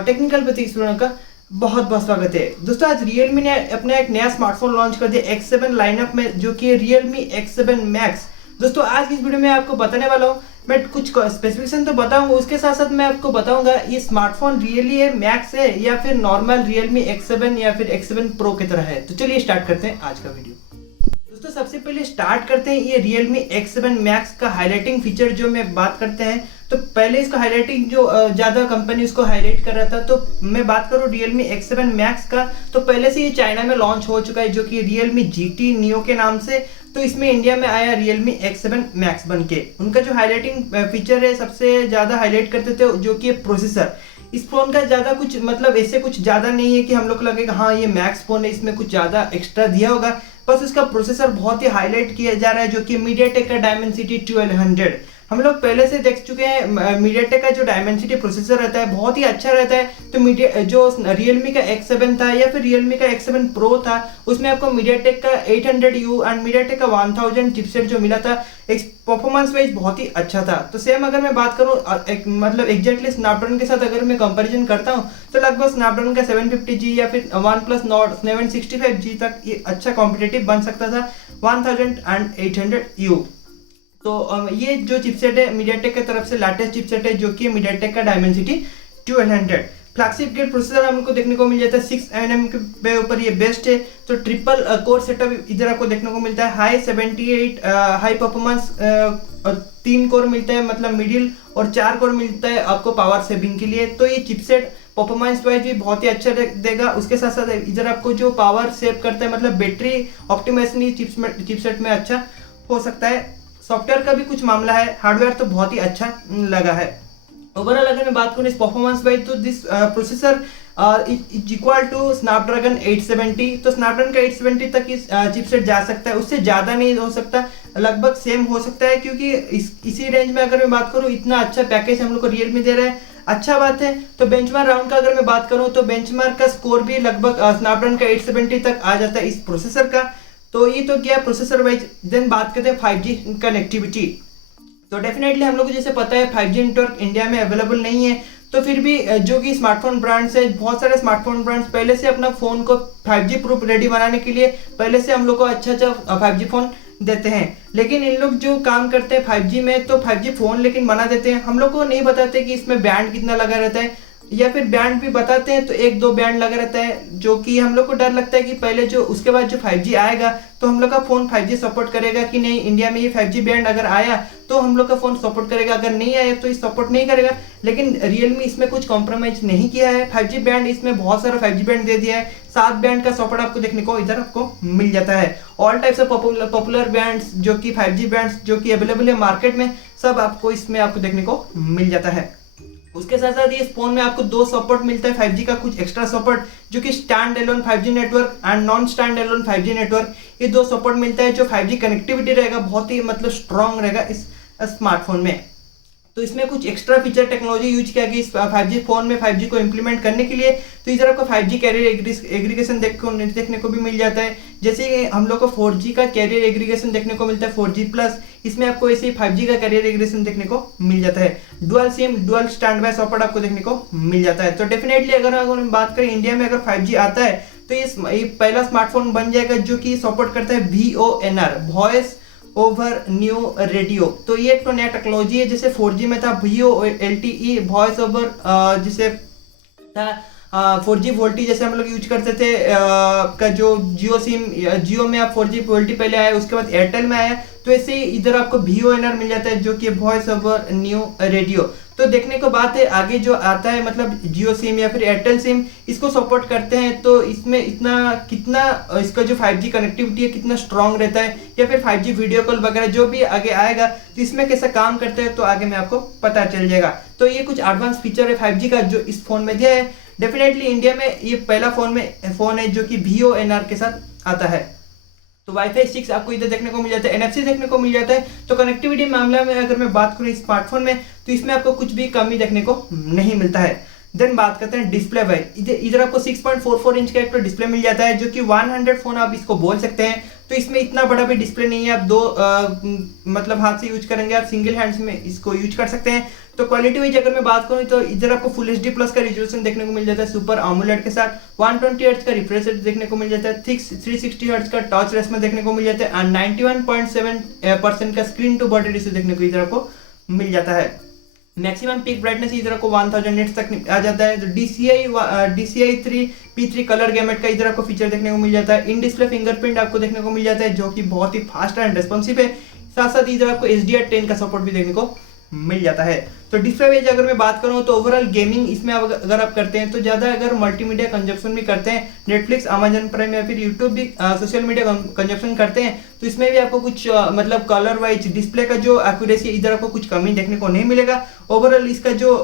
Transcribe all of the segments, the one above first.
और टेक्निकल प्रतीक स्टूडेंट का बहुत बहुत स्वागत है। दोस्तों आज Realme ने अपना एक नया स्मार्टफोन लॉन्च कर दिया X7 लाइनअप में, जो कि Realme X7 Max। दोस्तों आज की इस वीडियो में आपको बताने वाला हूँ, मैं कुछ स्पेसिफिकेशन तो बताऊंगा, उसके साथ साथ मैं आपको बताऊंगा ये स्मार्टफोन रियली है मैक्स है या फिर नॉर्मल Realme X7 या फिर X7 Pro की तरह है। तो चलिए स्टार्ट करते हैं आज का वीडियो। दोस्तों सबसे पहले स्टार्ट करते हैं ये Realme X7 Max का हाईलाइटिंग फीचर जो मैं बात करते हैं। तो पहले इसका हाईलाइटिंग जो ज़्यादा कंपनी उसको हाईलाइट कर रहा था, तो मैं बात करूँ Realme X7 Max का, तो पहले से ये चाइना में लॉन्च हो चुका है जो कि Realme GT Neo के नाम से। तो इसमें इंडिया में आया Realme X7 Max बन के। उनका जो हाईलाइटिंग फीचर है सबसे ज़्यादा हाईलाइट करते थे जो कि प्रोसेसर। इस फोन का ज़्यादा कुछ मतलब ऐसे कुछ ज़्यादा नहीं है कि हम लोग को लगेगा हाँ ये मैक्स फोन है, इसमें कुछ ज़्यादा एक्स्ट्रा दिया होगा। बस उसका प्रोसेसर बहुत ही हाईलाइट किया जा रहा है जो कि मीडियाटेक का डायमेंसिटी 1200। हम लोग पहले से देख चुके हैं मीडियाटेक का जो डायमेंसिटी प्रोसेसर रहता है बहुत ही अच्छा रहता है। तो जो Realme का X7 था या फिर Realme का X7 Pro था, उसमें आपको मीडियाटेक का 800U एंड मीडियाटेक का 1000 चिपसेट जो मिला था, एक परफॉर्मेंस वाइज बहुत ही अच्छा था। तो सेम अगर मैं बात करूं मतलब एग्जैक्टली स्नैपड्रैगन के साथ अगर मैं कंपैरिजन करता हूं, तो लगभग स्नैपड्रैगन का 750G या फिर OnePlus Nord 765G तक ये अच्छा कॉम्पिटिटिव बन सकता था 1800U। तो ये जो चिपसेट है मीडियाटेक की तरफ से लेटेस्ट चिपसेट है जो कि मीडियाटेक का डायमेंसिटी 1200। फ्लैगशिप ग्रेड प्रोसेसर हमको देखने को मिल जाता है 6nm के ऊपर, ये बेस्ट है। तो ट्रिपल कोर सेटअप इधर आपको देखने को मिलता है, हाई 78 हाई परफॉर्मेंस, 3 कोर मिलता है मतलब मिडिल, और 4 कोर मिलता है आपको पावर सेविंग के लिए। तो ये चिपसेट परफॉर्मेंस वाइज भी बहुत ही अच्छा देगा। उसके साथ साथ इधर आपको जो पावर सेव करता है मतलब बैटरी ऑप्टिमाइजेशन चिपसेट में अच्छा हो सकता है। सॉफ्टवेयर का भी कुछ मामला है, हार्डवेयर तो बहुत ही अच्छा लगा है। ओवरऑल अगर मैं बात करूँ इस परफॉर्मेंस वाइज, तो this processor is equal to Snapdragon 870। तो स्नैपड्रैगन का 870 तक इस चिपसेट जा सकता है, उससे ज़्यादा नहीं हो सकता, लगभग सेम हो सकता है। क्योंकि इसी रेंज में अगर मैं बात करूँ इतना अच्छा पैकेज हम लोग को Realme दे रहा है, अच्छा बात है। तो बेंचमार्क राउंड का अगर मैं बात करूँ तो बेंचमार्क का स्कोर भी लगभग स्नैपड्रैगन का 870 तक आ जाता है इस प्रोसेसर का। तो ये तो क्या प्रोसेसर वाइज। देन बात करते हैं 5G कनेक्टिविटी। तो डेफिनेटली हम लोग को जैसे पता है 5G नेटवर्क इंडिया में अवेलेबल नहीं है, तो फिर भी जो कि स्मार्टफोन ब्रांड्स है, बहुत सारे स्मार्टफोन ब्रांड्स पहले से अपना फ़ोन को 5G प्रूफ रेडी बनाने के लिए पहले से हम लोग को अच्छा 5G फ़ोन देते हैं। लेकिन इन लोग जो काम करते हैं 5G में, तो 5G फ़ोन लेकिन बना देते हैं, हम लोग को नहीं बताते कि इसमें बैंड कितना लगा रहता है, या फिर बैंड भी बताते हैं तो 1-2 बैंड लगा रहता है, जो कि हम लोग को डर लगता है कि पहले जो उसके बाद जो 5G आएगा तो हम लोग का फ़ोन 5G सपोर्ट करेगा कि नहीं। इंडिया में ये 5G बैंड अगर आया तो हम लोग का फ़ोन सपोर्ट करेगा, अगर नहीं आया तो ये सपोर्ट नहीं करेगा। लेकिन Realme इसमें कुछ कॉम्प्रोमाइज़ नहीं किया है, 5G बैंड इसमें बहुत सारा 5G बैंड दे दिया है। 7 बैंड का सपोर्ट आपको देखने को इधर आपको मिल जाता है। All types of popular bands जो कि 5G बैंड्स जो कि अवेलेबल है मार्केट में, सब आपको इसमें आपको देखने को मिल जाता है। उसके साथ साथ ये फोन में आपको 2 सपोर्ट मिलता है 5G का, कुछ एक्स्ट्रा सपोर्ट जो कि stand alone 5G network and non stand alone 5G network, ये 2 सपोर्ट मिलता है। जो 5G कनेक्टिविटी रहेगा बहुत ही मतलब स्ट्रॉन्ग रहेगा इस स्मार्टफोन में। तो इसमें कुछ एक्स्ट्रा फीचर टेक्नोलॉजी यूज किया गया इस 5G फोन में 5G को इंप्लीमेंट करने के लिए। तो इधर आपको 5G कैरियर एग्रीगेशन देखने को भी मिल जाता है। जैसे हम लोग को 4G का कैरियर एग्रीगेशन देखने को मिलता है 4G+, इसमें आपको ऐसे ही 5G का कैरियर एग्रीगेशन देखने को मिल जाता है। Dual SIM dual stand by support आपको देखने को मिल जाता है। तो डेफिनेटली अगर हम बात करें इंडिया में अगर 5G आता है तो ये पहला स्मार्टफोन बन जाएगा जो कि सपोर्ट करता है VoNR, voice over new radio. तो ये एक तो नया टेक्नोलॉजी है, जैसे 4G में था VoLTE, वॉइस ओवर, जिसे था 4G वोल्टी जैसे हम लोग यूज करते थे का जो जियो में आप 4G वोल्टी पहले आया, उसके बाद एयरटेल में आया। तो ऐसे ही इधर आपको VoNR मिल जाता है जो कि वॉइस ओवर न्यू रेडियो। तो देखने को बात है आगे जो आता है मतलब जियो सिम या फिर एयरटेल सिम इसको सपोर्ट करते हैं, तो इसमें इतना कितना इसका जो 5G कनेक्टिविटी है कितना स्ट्रांग रहता है, या फिर 5G वीडियो कॉल वगैरह जो भी आगे आएगा तो इसमें कैसा काम करते हैं तो आगे में आपको पता चल जाएगा। तो ये कुछ एडवांस फीचर है 5G का जो इस फोन में दिया है। डेफिनेटली इंडिया में ये पहला फोन है जो कि VoNR के साथ आता है। तो Wi-Fi 6 आपको इधर देखने को मिल जाता है, NFC देखने को मिल जाता है। तो कनेक्टिविटी मामला में अगर मैं बात करूँ स्मार्टफोन में, तो इसमें आपको कुछ भी कमी देखने को नहीं मिलता है। देन बात करते हैं डिस्प्ले वाइज। इधर आपको 6.44 इंच का एक तो डिस्प्ले मिल जाता है जो कि 100 फोन आप इसको बोल सकते हैं। तो इसमें इतना बड़ा भी डिस्प्ले नहीं है, आप मतलब हाथ से यूज करेंगे, आप सिंगल हैंड्स में इसको यूज कर सकते हैं। तो क्वालिटी वाइज अगर मैं बात करूँ तो इधर आपको फुल HD प्लस का रिजोल्यूशन देखने को मिल जाता है, सुपर AMOLED के साथ 120 हर्ट्ज का रिफ्रेश रेट देखने को मिल जाता है, 360 हर्ट्ज का टच रेस में देखने को मिल जाता है, एंड 91.7% का स्क्रीन टू बॉडी रेशियो देखने को इधर आपको मिल जाता है। मैक्सिमम पीक ब्राइटनेस इधर आपको 1000 निट्स तक आ जाता है। तो DCI 3P3 कलर गैमेट का इधर आपको फीचर देखने को मिल जाता है। इन डिस्प्ले फिंगरप्रिंट आपको देखने को मिल जाता है जो कि बहुत ही फास्ट एंड रेस्पॉन्सिव है। साथ साथ इधर आपको HDR10 का सपोर्ट भी देखने को मिल जाता है। तो डिस्प्ले वाइज अगर मैं बात करूं तो ओवरऑल गेमिंग इसमें अगर आप करते हैं तो ज़्यादा अगर मल्टीमीडिया कंजप्शन भी करते हैं, नेटफ्लिक्स, अमेजन प्राइम या फिर यूट्यूब भी सोशल मीडिया कंजप्शन करते हैं, तो इसमें भी आपको कुछ मतलब कलर वाइज डिस्प्ले का जो एक्यूरेसी इधर आपको कुछ कमी देखने को नहीं मिलेगा। ओवरऑल इसका जो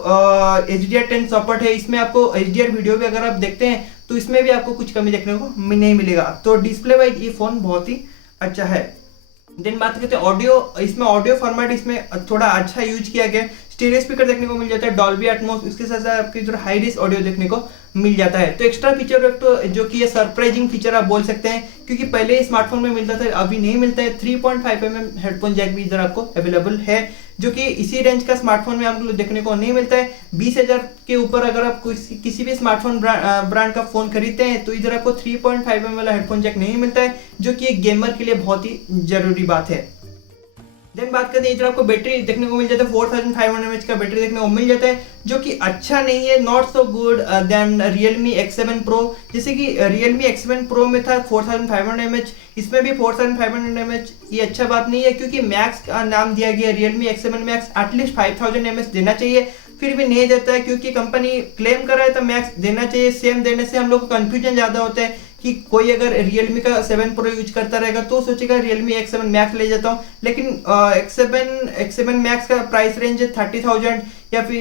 HDR10 सपोर्ट है, इसमें आपको HDR वीडियो भी अगर आप देखते हैं तो इसमें भी आपको कुछ कमी देखने को नहीं मिलेगा। तो डिस्प्ले वाइज ये फ़ोन बहुत ही अच्छा है। देन बात करते हैं ऑडियो, इसमें ऑडियो फॉर्मेट इसमें थोड़ा अच्छा यूज किया गया। स्टीरियो स्पीकर देखने को मिल जाता है, डॉल्बी एटमॉस, उसके साथ साथ आपकी जो हाई रिस ऑडियो देखने को मिल जाता है। तो एक्स्ट्रा फीचर तो जो कि ये सरप्राइजिंग फीचर आप बोल सकते हैं, क्योंकि पहले स्मार्टफोन में मिलता था, अभी नहीं मिलता है। 3.5mm हेडफोन जैक भी इधर आपको अवेलेबल है, जो कि इसी रेंज का स्मार्टफोन में आपको देखने को नहीं मिलता है। 20,000 के ऊपर अगर आप किसी भी स्मार्टफोन ब्रांड का फोन खरीदते हैं तो इधर आपको 3.5mm वाला हेडफोन जैक नहीं मिलता है, जो कि एक गेमर के लिए बहुत ही जरूरी बात है। देन बात करते हैं इधर आपको बैटरी देखने को मिल जाता है, 4500 mAh का बैटरी देखने को मिल जाता है, जो कि अच्छा नहीं है, not so good than Realme X7 Pro। जैसे कि Realme X7 Pro में था 4500 mAh, इसमें भी 4500 mAh। ये अच्छा बात नहीं है, क्योंकि मैक्स का नाम दिया गया Realme X7 Max, at least 5000 mAh देना चाहिए, फिर भी नहीं देता है, क्योंकि कंपनी क्लेम कर रहा है तो मैक्स देना चाहिए। सेम देने से हम लोग को कंफ्यूजन ज़्यादा होता है कि कोई अगर Realme का 7 Pro यूज करता रहेगा तो सोचेगा Realme X7 Max ले जाता हूँ, लेकिन X7 Max का प्राइस रेंज है 30,000, या फिर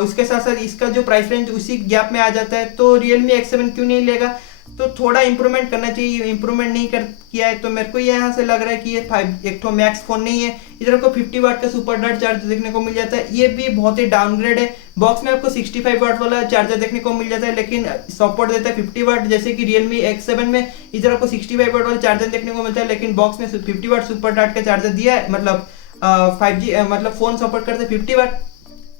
उसके साथ साथ इसका जो प्राइस रेंज उसी गैप में आ जाता है, तो Realme X7 क्यों नहीं लेगा। तो थोड़ा इंप्रूवमेंट करना चाहिए, इंप्रूवमेंट नहीं किया है, तो मेरे को यहाँ से लग रहा है कि ये एक तो मैक्स फोन नहीं है। इधर आपको 50 वाट का सुपर डार्ट चार्जर देखने को मिल जाता है, ये भी बहुत ही डाउनग्रेड है। बॉक्स में आपको 65 वाट वाला चार्जर देखने को मिल जाता है, लेकिन सपोर्ट देता है 50 वाट, जैसे कि Realme X7 में इधर आपको 65 वाट वाला चार्जर देखने को मिलता है, लेकिन बॉक्स में 50 वाट सुपर डार्ट का चार्जर दिया है, मतलब 5G मतलब फोन सपोर्ट करते हैं 50 वाट।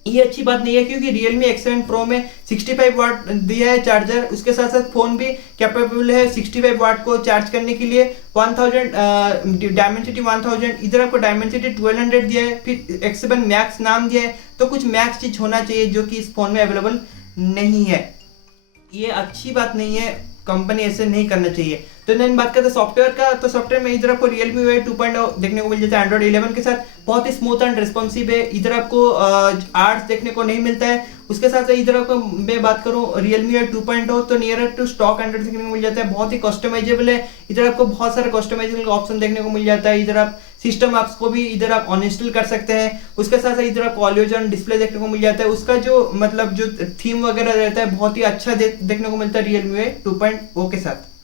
ये अच्छी बात नहीं है, क्योंकि Realme X7 Pro में 65 वाट दिया है चार्जर, उसके साथ साथ फोन भी कैपेबल है 65 वाट को चार्ज करने के लिए। 1000 डायमेंसिटी 1000, इधर आपको डायमेंसिटी 1200 दिया है, फिर X7 Max नाम दिया है, तो कुछ मैक्स चीज होना चाहिए जो कि इस फोन में अवेलेबल नहीं है। ये अच्छी बात नहीं है, कंपनी ऐसे नहीं करना चाहिए। तो देन बात करते हैं सॉफ्टवेयर का, तो सॉफ्टवेयर में इधर आपको Realme UI 2.0 देखने को मिल जाता है एंड्रॉइड 11 के साथ, बहुत ही स्मूथ एंड रिस्पॉन्सिव है। इधर आपको आर्ट्स देखने को नहीं मिलता है। उसके साथ इधर आपको मैं बात करूं Realme UI 2.0 तो नियर टू स्टॉक एंड्रॉइड देखने को मिल जाता है, बहुत ही कस्टमाइजेबल है। इधर आपको बहुत सारे कस्टमाइजेबल ऑप्शन देखने को मिल जाता है। इधर आप सिस्टम ऐप्स को भी इधर आप अनइंस्टॉल कर सकते हैं। उसके साथ इधर आपको ऑलवेज डिस्प्ले देखने को मिल जाता है। उसका जो मतलब जो थीम वगैरह रहता है बहुत ही अच्छा देखने को मिलता है Realme UI 2.0 के साथ।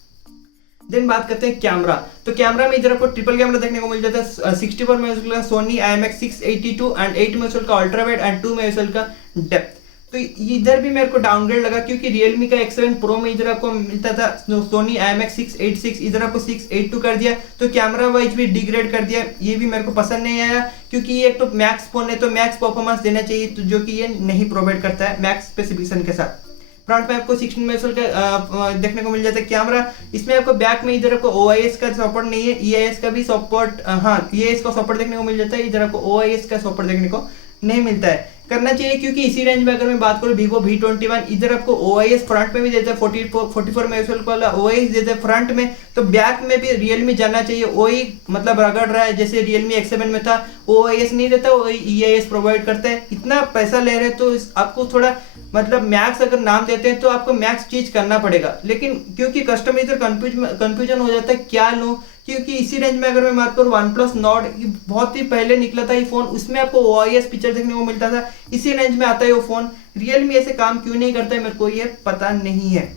देन बात करते हैं कैमरा, तो कैमरा में इधर आपको ट्रिपल कैमरा देखने को मिल जाता है, 64 मेगापिक्सल का सोनी IMX682 एंड 8 मेगापिक्सल का अल्ट्रा वाइड एंड 2 मेगापिक्सल का डेप्थ। तो इधर भी मेरे को डाउनग्रेड लगा, क्योंकि Realme का X7 Pro में इधर आपको मिलता था सोनी IMX686, इधर आपको 682 कर दिया, तो कैमरा वाइज भी डिग्रेड कर दिया। ये भी मेरे को पसंद नहीं आया, क्योंकि ये एक तो मैक्स फोन है तो मैक्स परफॉर्मेंस देना चाहिए, तो जो कि ये नहीं प्रोवाइड करता है मैक्स स्पेसिफिकेशन के साथ। फ्रंट में आपको 16 मेगापिक्सल का देखने को मिल जाता है कैमरा। इसमें आपको बैक में इधर आपको OIS का सपोर्ट नहीं है, EIS का भी सपोर्ट, हाँ EIS का सपोर्ट देखने को मिल जाता है। इधर आपको OIS का सपोर्ट देखने को नहीं मिलता है, करना चाहिए, क्योंकि इसी रेंज में अगर मैं बात करूँ Vivo V21, इधर आपको OIS फ्रंट में भी देता है, 44 मेगापिक्सल वाला OIS देता है फ्रंट में, तो बैक में भी Realme जाना चाहिए। वही मतलब रगड़ रहा है, जैसे Realme X7 में था OIS नहीं देता, वही EIS प्रोवाइड करता है। इतना पैसा ले रहे हैं तो आपको थोड़ा मतलब मैक्स अगर नाम देते हैं तो आपको मैक्स चीज करना पड़ेगा, लेकिन क्योंकि कस्टमर इधर कंफ्यूजन हो जाता है क्या लूँ, क्योंकि इसी रेंज में अगर मैं बात करूँ OnePlus Nord, बहुत ही पहले निकला था ये फोन, उसमें आपको OIS फीचर देखने को मिलता था, इसी रेंज में आता है वो फोन। Realme ऐसे काम क्यों नहीं करता है मेरे को ये पता नहीं है।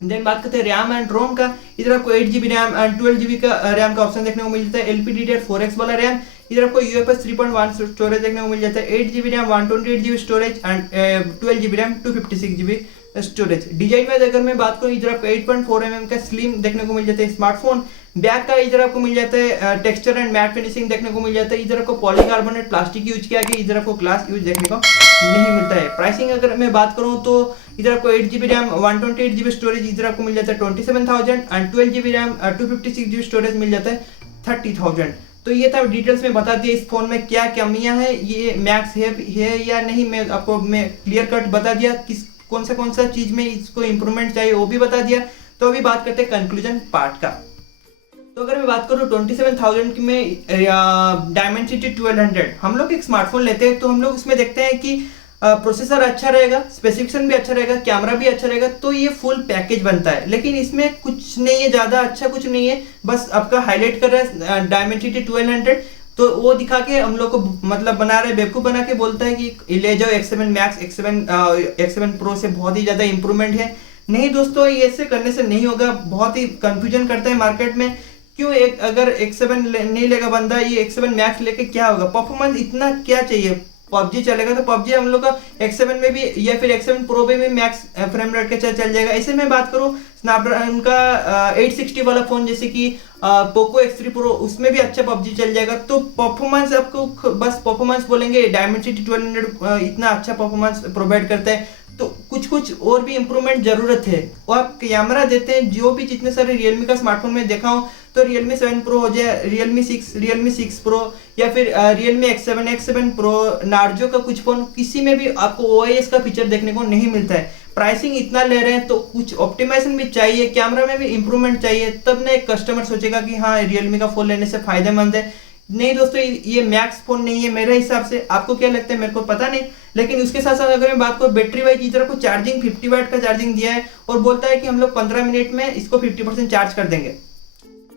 देन बात करते हैं रैम एंड रोम का, इधर आपको 8GB रैम एंड 12GB का रैम का ऑप्शन देखने को मिल जाता है। LPDDR4X वाला रैम, इधर आपको UFS 3.1 स्टोरेज देखने को मिल जाता है। 8GB RAM 128GB storage and 12GB RAM 256GB storage. Design wise अगर मैं बात करूँ, इधर आपको 8.4mm का स्लिम देखने को मिल जाता है स्मार्टफोन। बैक का इधर आपको मिल जाता है टेक्सचर एंड मैट फिनिशिंग देखने को मिल जाता है। इधर आपको पॉलीकार्बोनेट प्लास्टिक यूज किया गया, इधर आपको ग्लास यूज देखने को नहीं मिलता है। प्राइसिंग अगर मैं बात करूं तो इधर आपको 8 GB रैम 128 GB स्टोरेज इधर आपको मिल जाता है 27,000 and 12 GB RAM 256 GB storage मिल जाता है 30,000। तो ये था डिटेल्स में बता दिया इस फोन में क्या कमियां हैं, ये मैक्स है या नहीं, मैं क्लियर कट बता दिया किस कौन सा चीज में इसको इंप्रूवमेंट चाहिए वो भी बता दिया। तो अभी बात करते हैं कंक्लूजन पार्ट का। तो अगर मैं बात करूँ 27,000 में डायमेंसिटी 1200, हम लोग एक स्मार्टफोन लेते हैं तो हम लोग इसमें देखते हैं कि प्रोसेसर अच्छा रहेगा, स्पेसिफिकेशन भी अच्छा रहेगा, कैमरा भी अच्छा रहेगा, तो ये फुल पैकेज बनता है। लेकिन इसमें कुछ नहीं है, ज़्यादा अच्छा कुछ नहीं है, बस आपका हाईलाइट कर रहा है डायमेंसिटी 1200, तो वो दिखा के हम लोग को मतलब बना रहे बेवकूफ़ बना के बोलता है कि ले जाओ X7 मैक्स, X7 प्रो से बहुत ही ज़्यादा इंप्रूवमेंट है। नहीं दोस्तों, ये ऐसे करने से नहीं होगा, बहुत ही कंफ्यूजन करता है मार्केट में। क्यों अगर X7 नहीं लेगा बंदा, ये X7 मैक्स लेके क्या होगा, परफॉर्मेंस इतना क्या चाहिए, पबजी चलेगा तो पबजी हम लोग का X7 में भी या फिर X7 प्रो में भी मैक्स फ्रेम रेट के चल जाएगा। ऐसे में बात करूँ स्नैपड्रैगन का 860 वाला फोन जैसे कि पोको X3 प्रो, उसमें भी अच्छा पबजी चल जाएगा। तो परफॉर्मेंस आपको बस परफॉर्मेंस बोलेंगे डायमेंसिटी 1200 इतना अच्छा परफॉर्मेंस प्रोवाइड करता है, तो कुछ और भी इंप्रूवमेंट जरूरत है। और आप कैमरा देते हैं जो भी जितने सारे रियलमी का स्मार्टफोन में देखा हूँ, तो Realme 7 Pro हो जाए, Realme 6 Pro या फिर Realme X7 Pro, नार्जो का कुछ फोन, किसी में भी आपको OIS का फीचर देखने को नहीं मिलता है। प्राइसिंग इतना ले रहे हैं तो कुछ ऑप्टिमाइजेशन भी चाहिए, कैमरा में भी इंप्रूवमेंट चाहिए, तब ना एक कस्टमर सोचेगा कि हाँ रियलमी का फोन लेने से फायदेमंद है। नहीं दोस्तों, ये मैक्स फोन नहीं है मेरे हिसाब से। आपको क्या लगता है मेरे को पता नहीं। लेकिन उसके साथ साथ अगर मैं बात करूँ बैटरी वाइज, इधर को चार्जिंग 50 वाट का चार्जिंग दिया है और बोलता है कि हम लोग 15 मिनट में इसको 50% चार्ज कर देंगे।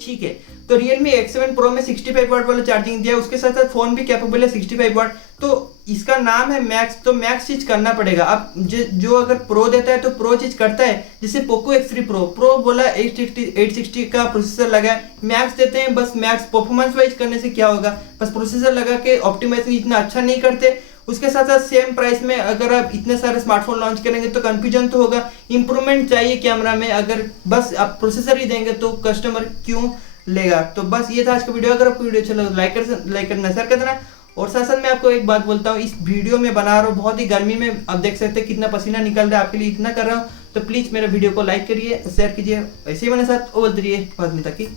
ठीक है, तो Realme X7 Pro में 65 वाट वाला चार्जिंग दिया है, उसके साथ साथ फोन भी कैपेबल है 65 वाट। तो इसका नाम है मैक्स, तो मैक्स चीज करना पड़ेगा। अब जो अगर प्रो देता है तो प्रो चीज करता है, जैसे पोको X3 प्रो बोला 860 का प्रोसेसर लगा है, मैक्स देते हैं बस मैक्स। परफॉर्मेंस वाइज करने से क्या होगा, बस प्रोसेसर लगा के ऑप्टिमाइजेशन इतना अच्छा नहीं करते। उसके साथ साथ सेम प्राइस में अगर आप इतने सारे स्मार्टफोन लॉन्च करेंगे तो कंफ्यूजन तो होगा, इंप्रूवमेंट चाहिए कैमरा में। अगर बस आप प्रोसेसर ही देंगे तो कस्टमर क्यों लेगा। तो बस ये था आज का वीडियो। अगर आपको वीडियो अच्छा लगा तो लाइक करना, शेयर कर देना। और साथ साथ मैं आपको एक बात बोलता हूँ, इस वीडियो में बना रहा हूँ बहुत ही गर्मी में, आप देख सकते हैं कितना पसीना निकल रहा है, आपके लिए इतना कर रहा हूँ। तो प्लीज़ मेरे वीडियो को लाइक करिए, शेयर कीजिए, ऐसे ही मेरे साथ और बोलते रहिए बाद में तक की।